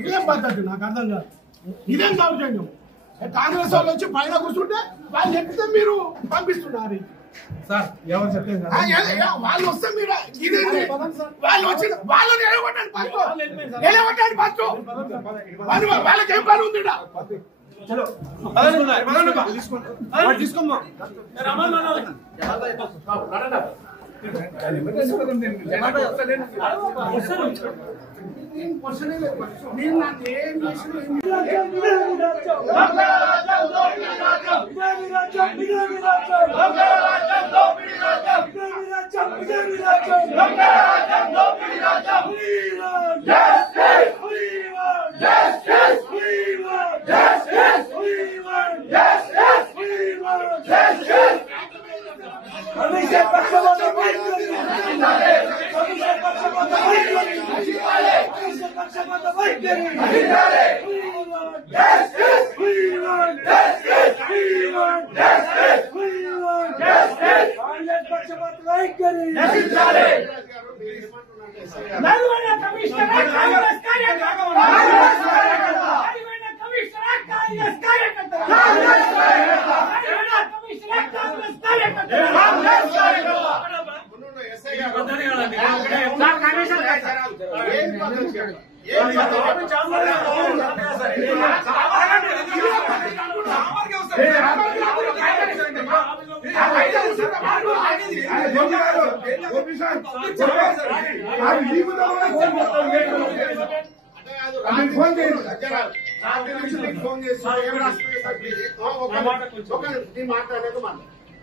ఇదేం పద్ధతి నాకు అర్థం కాదు. ఇదేం దౌర్జన్యం? కాంగ్రెస్ వాళ్ళు వచ్చి పైన కూర్చుంటే వాళ్ళు చెప్తే మీరు పంపిస్తున్నారు సార్. ఎవరు చెప్పేది వాళ్ళు వస్తే మీరు ఇదేంటి? వాళ్ళు వచ్చి వాళ్ళని ఎలగొట్టండి ఫస్ట్, ఎలగొట్టండి ఫస్ట్. వాళ్ళకి ఏం పని ఉంది? తీసుకోమ్మా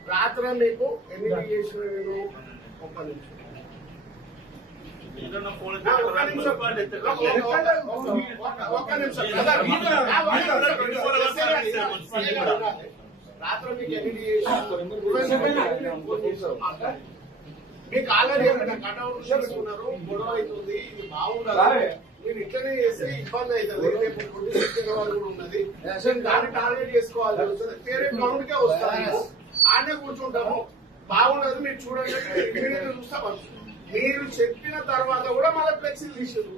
రాత్రి మీకు ఎన్ని చేసిన ఒక్క నిమిషం రాత్రి మీకు ఎన్ని మీకు ఆల్రెడీ కట్అవుట్ చేసుకున్నారు, గొడవ అవుతుంది, ఇది బాగుండాలి, మీరు ఇట్లనే చేస్తే ఇబ్బంది అవుతుంది, రేపు వాళ్ళు కూడా ఉన్నది, దాన్ని టార్గెట్ చేసుకోవాల్సి వస్తుంది. వేరే గ్రౌండ్ కే వస్తాము, ఆడనే కూర్చుంటాము, బాగుండదు, మీరు చూడండి, చూస్తాం. మీరు చెప్పిన తర్వాత కూడా మళ్ళీ ఫ్లెక్సీలు తీసారు.